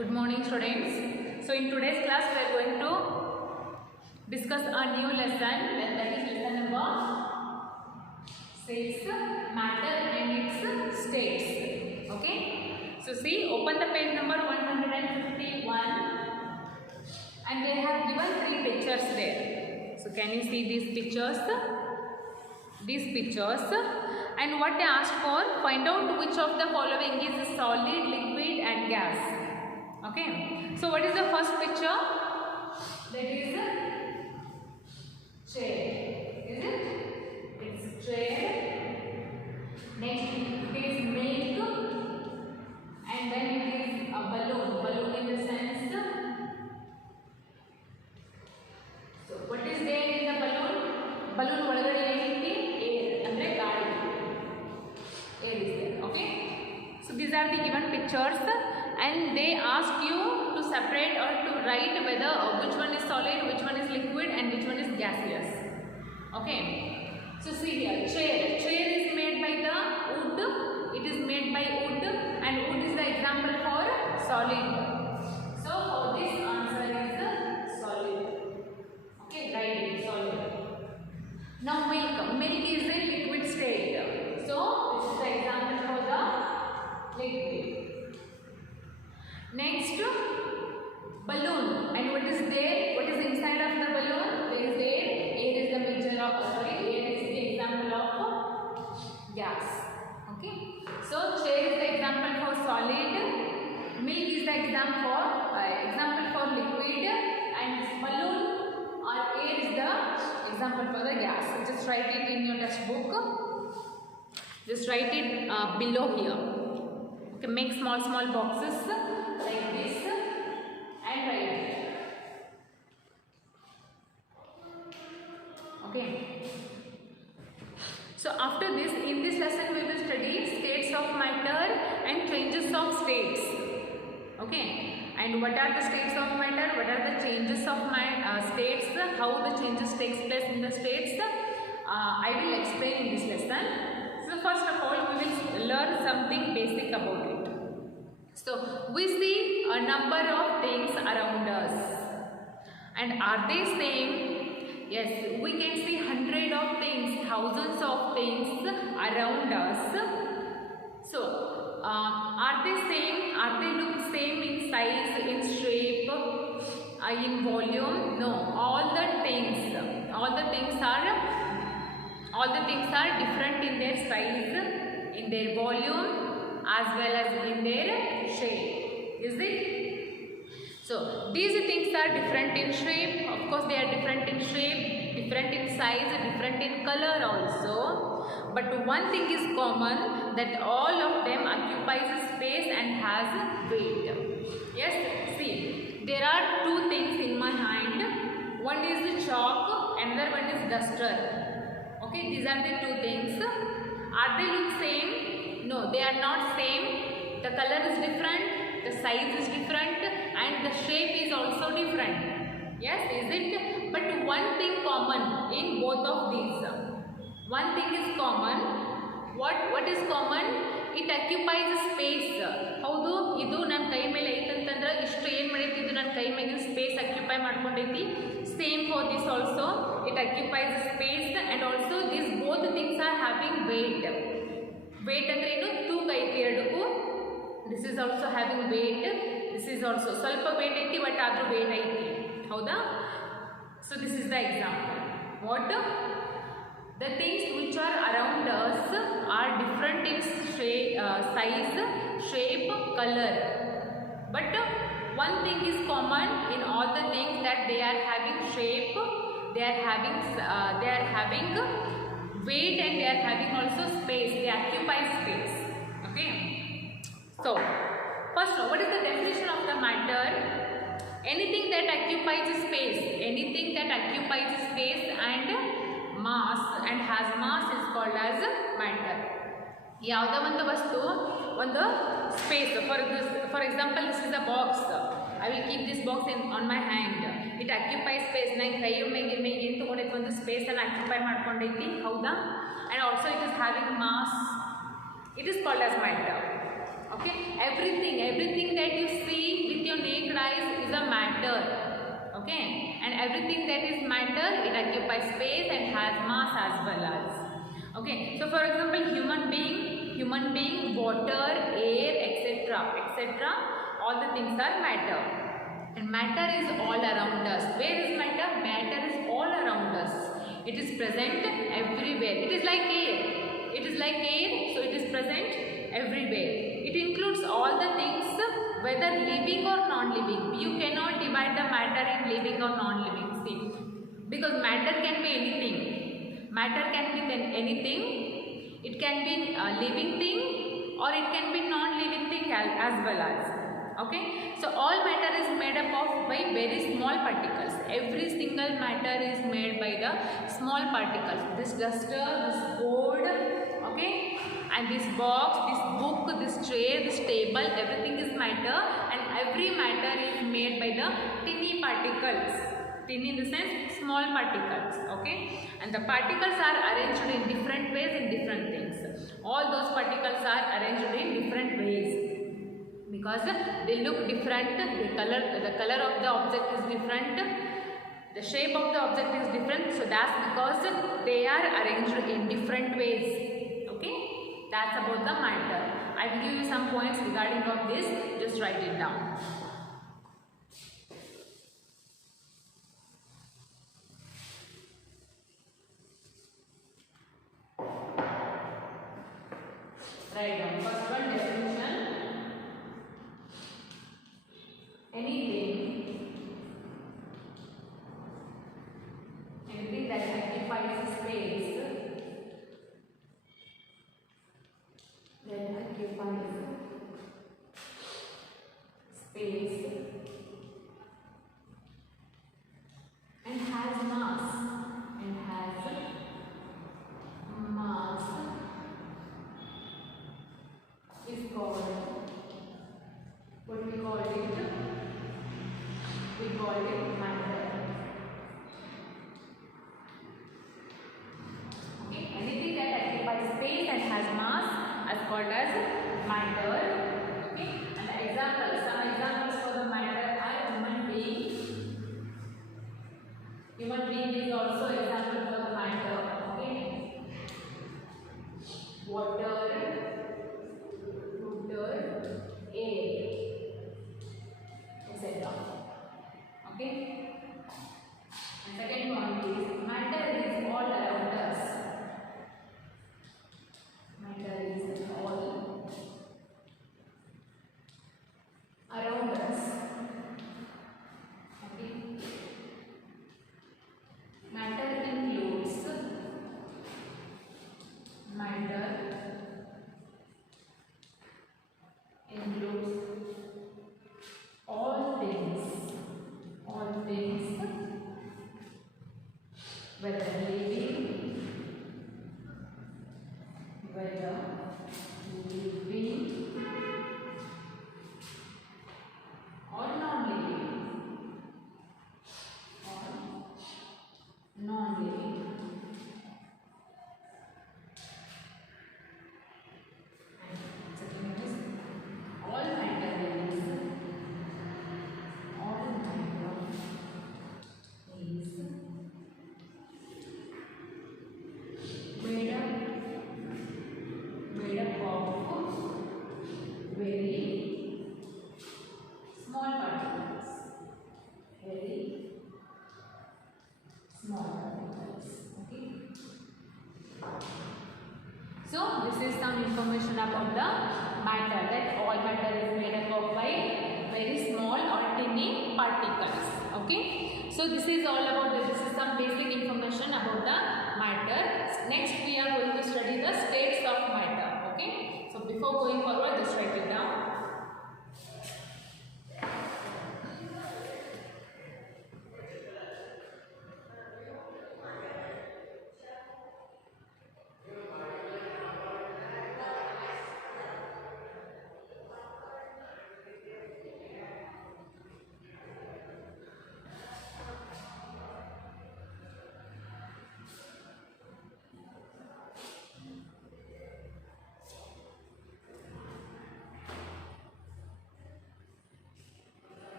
Good morning, students. So in today's class we are going to discuss a new lesson, that is lesson number 6, matter and its states. Okay, so see, open the page number 151 and they have given 3 pictures there. So can you see these pictures? And what they asked for, find out which of the following is solid, liquid and gas. Okay, so what is the first picture? That is a chair, is it? It's chair. Next it is milk, and then it is a balloon in the sense. So what is there in the balloon? Balloon ಒಳಗಡೆ ಏನಿದೆ? Air, ಅಂದ್ರೆ ಗಾಳಿ. Air is there. Okay, so these are the given pictures. And they ask you to separate or to write whether which one is solid, which one is liquid and which one is gaseous. Okay, so see here, chair is made by the wood, it is made by wood and wood is the example for solid. So for this answer is solid. Okay, right, solid. Now milk is a liquid state, so this is the example for the liquid. Next, balloon, and what is there? What is inside of the balloon? There is air. Air is the air is the example of gas. Okay, so chair is the example for solid, milk is the example for liquid, and balloon or air is the example for the gas. Just write it in your textbook. Just write it below here. Okay, make small boxes like this and write it. Okay, so after this, in this lesson we will study states of matter and changes of states. Okay, and what are the states of matter, what are the changes of states, how the changes takes place in the states, I will explain in this lesson. So first of all we will learn something basic about it. So we see a number of things around us, and are they same? Yes, we can see hundreds of things, thousands of things around us. So are they same? Are they look same in size, in shape, in volume? No, all the things are different in their size, in their volume, as well as in their shape. Is it? So these things are different in shape. Of course they are different in shape, different in size, different in color also. But one thing is common, that all of them occupies space and has weight. Yes, see, there are 2 things in my hand. One is the chalk, another one is duster. Okay, these are the 2 things. Are they look same? No, they are not same. The color is different, the size is different, and the shape is also different. Yes, is it? But one thing common in both of these. One thing is common. What is common? It occupies space. ಹೌದು, ಇದು ನನ್ನ ಕೈ ಮೇಲೆ ಐತಂತಂದ್ರೆ ಇಷ್ಟು ಏನು ಮಾಡೈತಿ, ಇದು ನನ್ನ ಕೈ ಮೇಲೆ ಸ್ಪೇಸ್ ಆಕ್ಯುಪೈ ಮಾಡ್ಕೊಂಡೈತಿ. Same for this also, it occupies space, and also these both things are having weight. Weight ಅಂದ್ರೆ ಏನು? ತೂಕ ಐತಿ ಎರಡಕ್ಕೂ. This is also having weight. This is also ಸ್ವಲ್ಪ weight ಐತಿ, ಬಟ್ ಆದ್ರೂ weight ಐತಿ. ಹೌದಾ? So this is the example. What? The things which are around us are different in size, shape, color. But one thing is common in all the things, that they are having shape, they are having weight, and they are having also space. They occupy space. Okay, so first, what is the definition of the matter? Anything that occupies space, and mass and has mass is called as matter. ಯಾವುದೋ ಒಂದು ವಸ್ತು ಒಂದು space, for example this is a box. I will keep this box on my hand. It occupies space. ನನ್ನ ಕೈ ಮೇಲೆ ಏನು ತಗೊಂಡೈತಿ, ಒಂದು space ಅನ್ನು ಆಕ್ಯುಪೈ ಮಾಡ್ಕೊಂಡೈತಿ. ಹೌದಾ? And also it is having mass. It is called as matter. Okay, everything that you see with your guys is a matter. Okay, and everything that is matter, it occupies space and has mass as well as. Okay, so for example, human being, water, air, etc. All the things are matter, and matter is all around us. Where is matter? Matter is all around us. It is present everywhere. It is like air. It is like air, so it is present everywhere. It includes all the things, whether living or non-living. You cannot divide the matter in living or non-living. See, because matter can be anything. Matter can be anything. It can be a living thing or it can be non-living thing as well as. Okay, so all matter is made up of by very small particles. Every single matter is made by the small particles. This duster, this board, okay, and this box, this book, this chair, this table, everything is matter, and every matter is made by the tiny particles. Tiny in the sense small particles. Okay, and the particles are arranged in different ways in different things. All those particles are arranged in different ways because they look different. The color of the object is different. The shape of the object is different. So that's because they are arranged in different ways. Okay, that's about the matter. I will give you some points regarding of this. Just write it down. Write down. First one, definition. Anything that occupies space, and has mass is called, what we call it? We call it matter. Okay, anything that occupies space and has mass is called as matter. Okay, and the examples, some examples for the matter are human being. Human being is also example for the matter. Okay, water, air, etc. Okay, and second one is matter is all around us. Matter is all around us. Okay, matter includes all things, whether living or non-living. So this is some information about the matter, that all matter is made up of by very small or tiny particles. Okay, so this is all about this is some basic information about the matter. Next we are going to study the states of matter. Okay, so before going forward, just write it down.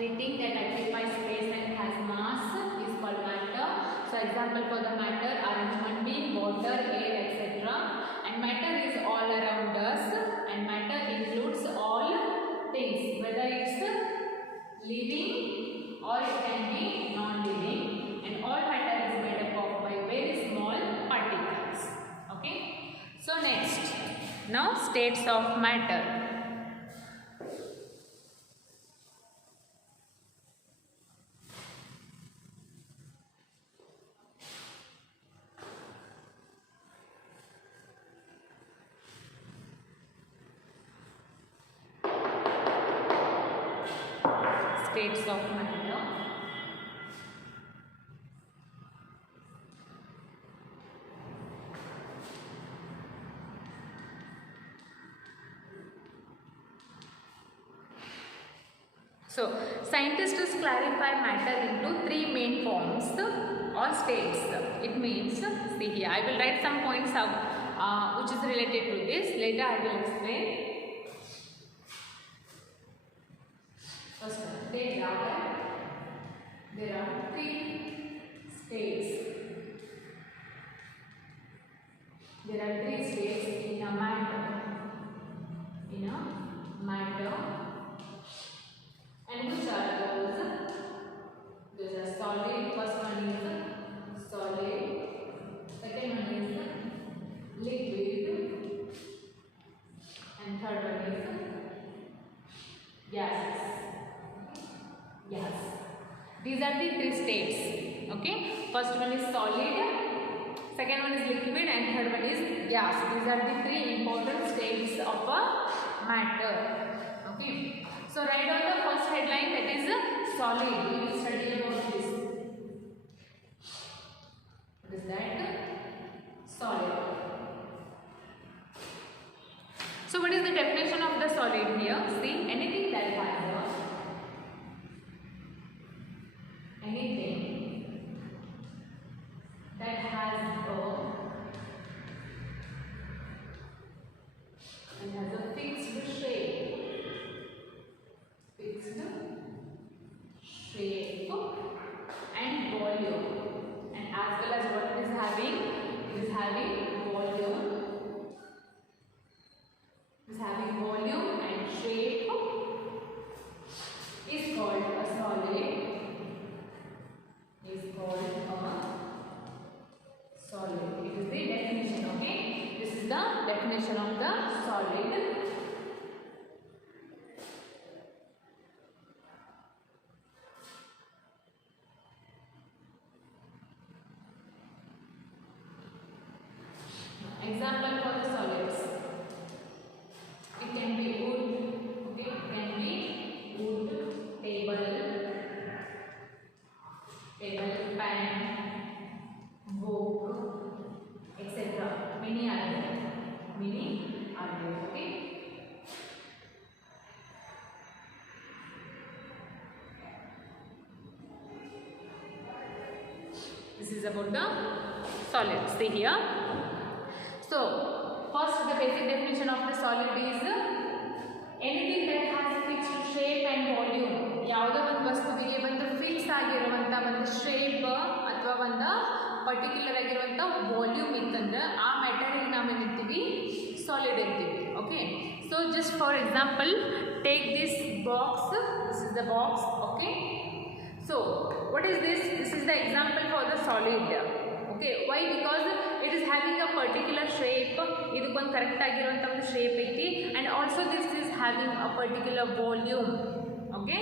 Anything that occupies space and has mass is called matter. So example for the matter are human being, water, air, etc. And matter is all around us, and matter includes all things, whether it's living or it can be non-living, and all matter is made up of by very small particles. Okay. So next, now states of matter. States of matter. So scientists clarify matter into three main forms or states. It means, see here, I will write some points out which is related to this. Later I will explain. First one, there are three states. There are three states in a matter. And which are those? Those are solid. First one is solid. Second one is liquid. And third one is gases. Yes. These are the three states. Okay. First one is solid. Second one is liquid, and third one is gas. These are the three important states of a matter. Okay. So write down the first headline, that is solid. We will study about this. What is that? Solid. So what is the definition of the solid here? See, anything that has a fixed shape and volume, and as well as what it is having, volume. It is having volume and shape is called a solid. It is the definition. Okay, this is the definition of the solid. Example for the solids. It can be wood. Okay, it can be wood, table, pen, book, etc. Many are there. Okay. This is about the solids. See here. So first, the basic definition of the solid is anything that has fixed shape and volume. ಯಾವುದೋ ಒಂದು ವಸ್ತುವಿಗೆ ಒಂದು fix ಆಗಿರುವಂಥ ಒಂದು shape ಅಥವಾ ಒಂದು particular ಆಗಿರುವಂಥ volume ಇತ್ತಂದ್ರೆ ಆ ಮ್ಯಾಟರಿಗೆ ನಾವು ಏನಿರ್ತೀವಿ, ಸಾಲಿಡ್ ಇರ್ತೀವಿ. Okay, so just for example take this box. This is the box. Okay, so what is this? This is the example for the solid. Okay, why? Because it is having a particular shape. ಇದಕ್ಕೊಂದು correct ಆಗಿರುವಂಥ ಒಂದು shape ಐತಿ, and also this is having a particular volume. Okay,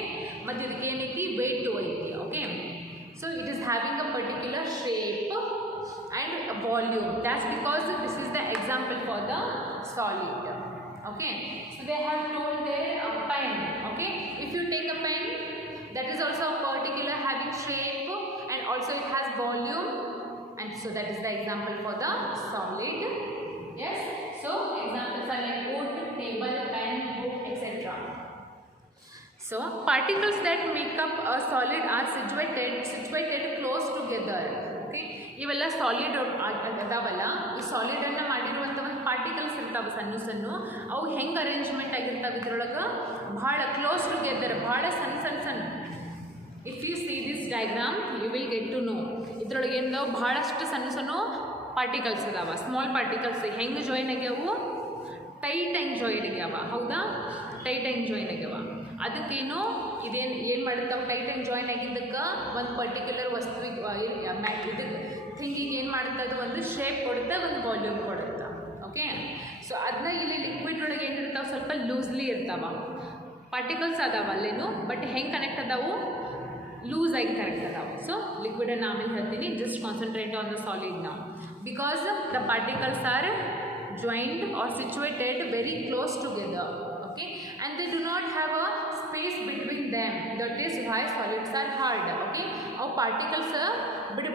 ಮತ್ತು ಇದಕ್ಕೆ ಏನೈತಿ, wait ಐತಿ. Okay, so it is having a particular shape and volume. That's because this is the example for the solid. Okay, so they have told their pen. Okay, if you take a pen, that is also a particular having shape and also it has volume. And so that is the example for the solid. Yes. So examples are like wood, table, pen, book, etc. So particles that make up a solid are situated close together. Okay. ಇವೆಲ್ಲ solid ಅದಾವಲ್ಲ, ಈ solid ಅನ್ನ ಮಾಡಿರುವಂಥ ಒಂದು particles ಇರ್ತಾವೆ ಸಣ್ಣ ಸಣ್ಣ. ಅವು ಹೆಂಗೆ ಅರೇಂಜ್ಮೆಂಟ್ ಆಗಿರ್ತಾವೆ ಇದ್ರೊಳಗೆ, ಭಾಳ ಕ್ಲೋಸ್ ಟುಗೆದರ್, ಭಾಳ ಸಣ್ಣ if you see this diagram you will get to know. ಇದ್ರೊಳಗೆ ಏನದಾವ ಭಾಳಷ್ಟು ಸಣ್ಣ ಸಣ್ಣ ಪಾರ್ಟಿಕಲ್ಸ್ ಅದಾವ, ಸ್ಮಾಲ್ ಪಾರ್ಟಿಕಲ್ಸ್. ಹೆಂಗೆ ಜಾಯಿನ್ ಆಗ್ಯಾವು? ಟೈಟ್ ಆಗಿ ಜಾಯಿನ್ ಆಗ್ಯಾವ. ಹೌದಾ? ಟೈಟ್ ಆಗಿ ಜಾಯಿನ್ ಆಗ್ಯಾವ. ಅದಕ್ಕೇನು ಏನು ಮಾಡಿರ್ತಾವೆ? ಟೈಟ್ ಆಗಿ ಜಾಯಿನ್ ಆಗಿದ್ದಕ್ಕೆ ಒಂದು ಪರ್ಟಿಕ್ಯುಲರ್ ವಸ್ತುವಿಗೆ ಇದಕ್ಕೆ ಥಿಂಗಿಗೆ ಏನು ಮಾಡ್ತದೆ? ಒಂದು ಶೇಪ್ ಕೊಡುತ್ತೆ, ಒಂದು ವಾಲ್ಯೂಮ್ ಕೊಡುತ್ತೆ. ಓಕೆ, ಸೊ ಅದನ್ನ ಇಲ್ಲಿ ಲಿಕ್ವಿಡ್ ಒಳಗೆ ಏನಿರ್ತಾವೆ? ಸ್ವಲ್ಪ ಲೂಸ್ಲಿ ಇರ್ತಾವ. ಪಾರ್ಟಿಕಲ್ಸ್ ಅದಾವ ಅಲ್ಲೇನು, ಬಟ್ ಹೆಂಗೆ ಕನೆಕ್ಟ್ ಅದಾವು? ಲೂಸ್ ಆಗಿ ಕನೆಕ್ಟ್ ಅದಾವೆ. ಸೊ ಲಿಕ್ವಿಡನ್ನು ಆಮೇಲೆ ಹೇಳ್ತೀನಿ. Just concentrate on the solid ನಾವು. Because the particles are joined or situated very close together, okay, and they do not have a space between them. That is why solids are hard. Okay, our particles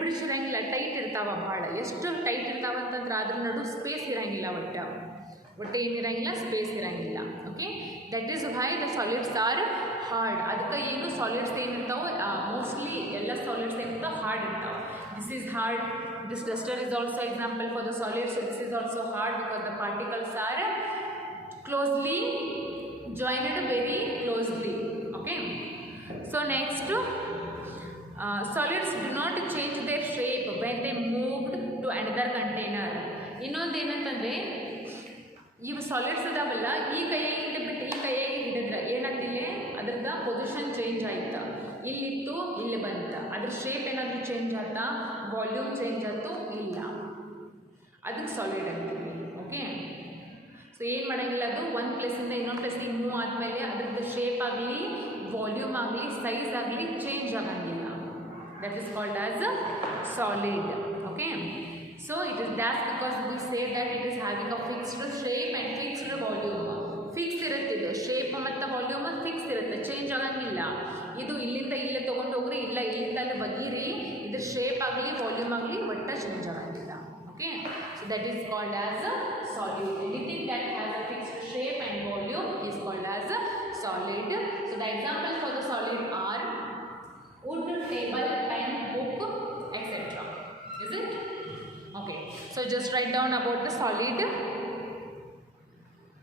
ಬಿಡಿಸಿರಂಗಿಲ್ಲ, tight ಇರ್ತಾವ. ಭಾಳ ಎಷ್ಟು tight ಇರ್ತಾವ ಅಂತಂದ್ರೆ ಅದ್ರ ನಡು space ಇರಂಗಿಲ್ಲ. ಒಟ್ಟು ಏನಿರಂಗಿಲ್ಲ, ಸ್ಪೇಸ್ ಇರಂಗಿಲ್ಲ. Okay, that is why the solids R hard. ಅದಕ್ಕೆ ಏನು ಸಾಲಿಡ್ಸ್ ಏನಿರ್ತಾವೆ, ಮೋಸ್ಟ್ಲಿ ಎಲ್ಲ ಸಾಲಿಡ್ಸ್ ಏನಿರ್ತಾವೆ ಹಾರ್ಡ್ ಇರ್ತಾವೆ. This is hard. This duster is also example for the solid. So this is also hard because the particles are closely joined very closely. Okay. So next, solids do not change their shape when they moved to another container. ಇನ್ನೊಂದು ಏನಂತಂದರೆ, ಇವು solids ಅದಾವಲ್ಲ, ಈ ಕೈಯಿಂದ ಬಿಟ್ಟು ಈ ಕೈಯಾಗಿ ಹಿಡಿದ್ರೆ ಏನಾಗ್ತಿಲ್ಲ, ಅದ್ರದ್ದು position change ಆಯ್ತಾ. ಇಲ್ಲಿತ್ತು, ಇಲ್ಲಿ ಬಂತ. ಅದ್ರ ಶೇಪ್ ಏನಾದರೂ ಚೇಂಜ್ ಆಯ್ತಾ? ವಾಲ್ಯೂಮ್ ಚೇಂಜ್ ಆಯ್ತು? ಇಲ್ಲ. ಅದಕ್ಕೆ ಸಾಲಿಡ್ ಅಂತೀವಿ. ಓಕೆ, ಸೊ ಏನು ಮಾಡೋಂಗಿಲ್ಲ, ಅದು ಒಂದು ಪ್ಲೇಸಿಂದ ಇನ್ನೊಂದು ಪ್ಲೇಸಿಗೆ ಮೂವ್ ಆದಮೇಲೆ ಅದ್ರದ್ದು ಶೇಪ್ ಆಗಲಿ, ವಾಲ್ಯೂಮ್ ಆಗಲಿ, ಸೈಜ್ ಆಗಲಿ ಚೇಂಜ್ ಆಗಂಗಿಲ್ಲ. That is called as solid. Okay, so it is that because we say that it is having a fixed shape and fixed volume. Fix ಇರುತ್ತಿದೆ ಶೇಪ್ ಮತ್ತು ವಾಲ್ಯೂಮ್ ಫಿಕ್ಸ್ ಇರುತ್ತೆ, change ಆಗಂಗಿಲ್ಲ. ಇದು ಇಲ್ಲಿಂದ ಇಲ್ಲೇ ತೊಗೊಂಡು ಹೋಗ್ರಿ, ಇಲ್ಲ ಇಲ್ಲಿಂದ ಅಲ್ಲಿ ಬಗೀರಿ, ಇದ್ರ ಶೇಪ್ ಆಗಲಿ ವಾಲ್ಯೂಮ್ ಆಗಲಿ ಒಟ್ಟ ಚೇಂಜ್ ಆಗಂಗಿಲ್ಲ. Okay, so that is called as solid. Anything that has a fixed shape and volume is called as solid. So the example for the solid are wood, table, pen, book, etc. Is it? Okay, so just write down about the solid.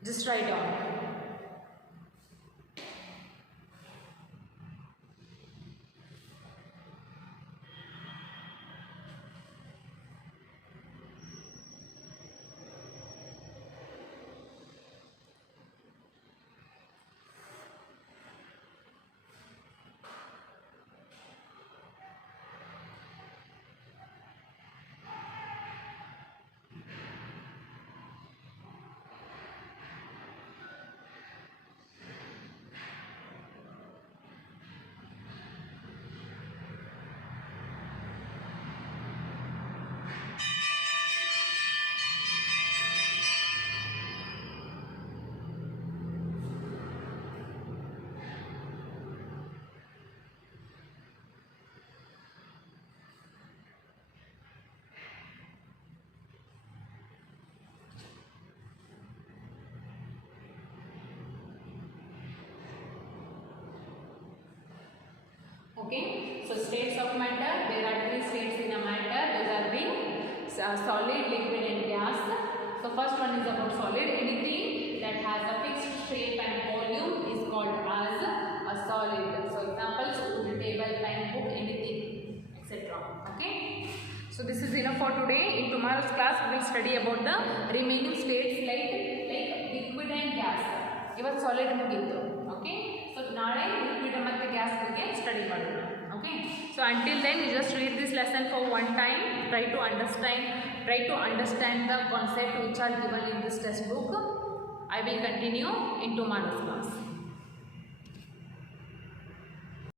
Just write down. Okay, so states of matter, there are three states in a matter. Those are the solid, liquid and gas. So first one is about solid. Anything that has a fixed shape and volume is called as a solid. So examples, wood, table, pen, book, anything, etc. Okay, so this is enough for today. In tomorrow's class we will study about the remaining states like liquid and gas. Even solid mugittu. Okay, so naale liquid ಮತ್ತು gas ಬಗ್ಗೆ study ಮಾಡೋಣ. Okay, so until then you just read this lesson for one time, try to understand the concept which are given in this textbook. I will continue in tomorrow's class.